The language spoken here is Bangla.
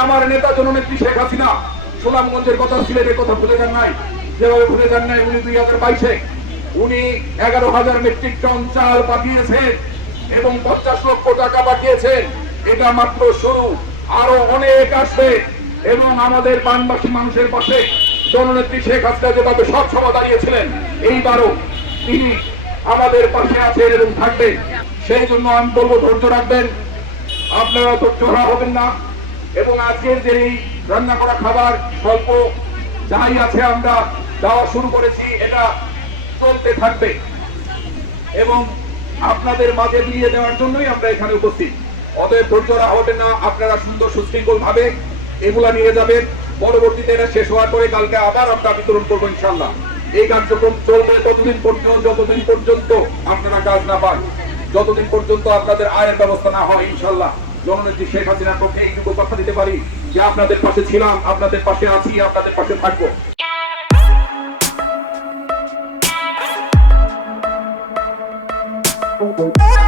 আমার নেতা জননেত্রী শেখ হাসিনা সুনামগঞ্জের কথা, সিলেটের কথা ভুলে যান নাই, যেভাবে ভুলে যান নাই উনি দুই হাজার বাইশে। উনি এগারো হাজার মেট্রিক টন চাল পাঠিয়েছেন এবং পঞ্চাশ লক্ষ টাকা পাঠিয়েছেন। এটা মাত্র শুরু। আরও অনেক আসবে এবং আমাদের বানবাসী মানুষের পাশে জননেত্রী শেখ হাসিনা যেভাবে সব সময় দাঁড়িয়েছিলেন, এইবারও তিনি আমাদের পাশে আছেন এবং থাকবেন। সেই জন্য আমি বলব, ধৈর্য রাখবেন। আপনারা ধৈর্য হারা হবেন না। এবং আজকের যে এই রান্না করা খাবার স্বল্প যাই আছে আমরা দেওয়া শুরু করেছি, এটা চলতে থাকবে। এবং আপনাদের মাঝে দিয়ে দেওয়ার জন্যই আমরা এখানে উপস্থিত। অতএব ধৈর্যরা হবে না, আপনারা সুন্দর সুশৃঙ্খল ভাবে এগুলা নিয়ে যাবেন। পরবর্তীতে এটা শেষ হওয়ার পরে কালকে আবার আমরা বিতরণ করব ইনশাল্লাহ এই কার্যক্রম চলবে ততদিন পর্যন্ত, যতদিন পর্যন্ত আপনারা কাজ না পান, যতদিন পর্যন্ত আপনাদের আয়ের ব্যবস্থা না হয় ইনশাল্লাহ জননেত্রী শেখ হাসিনার পক্ষে এইটুকু কথা দিতে পারি যে আপনাদের পাশে ছিলাম, আপনাদের পাশে আছি, আপনাদের পাশে থাকব Thank you.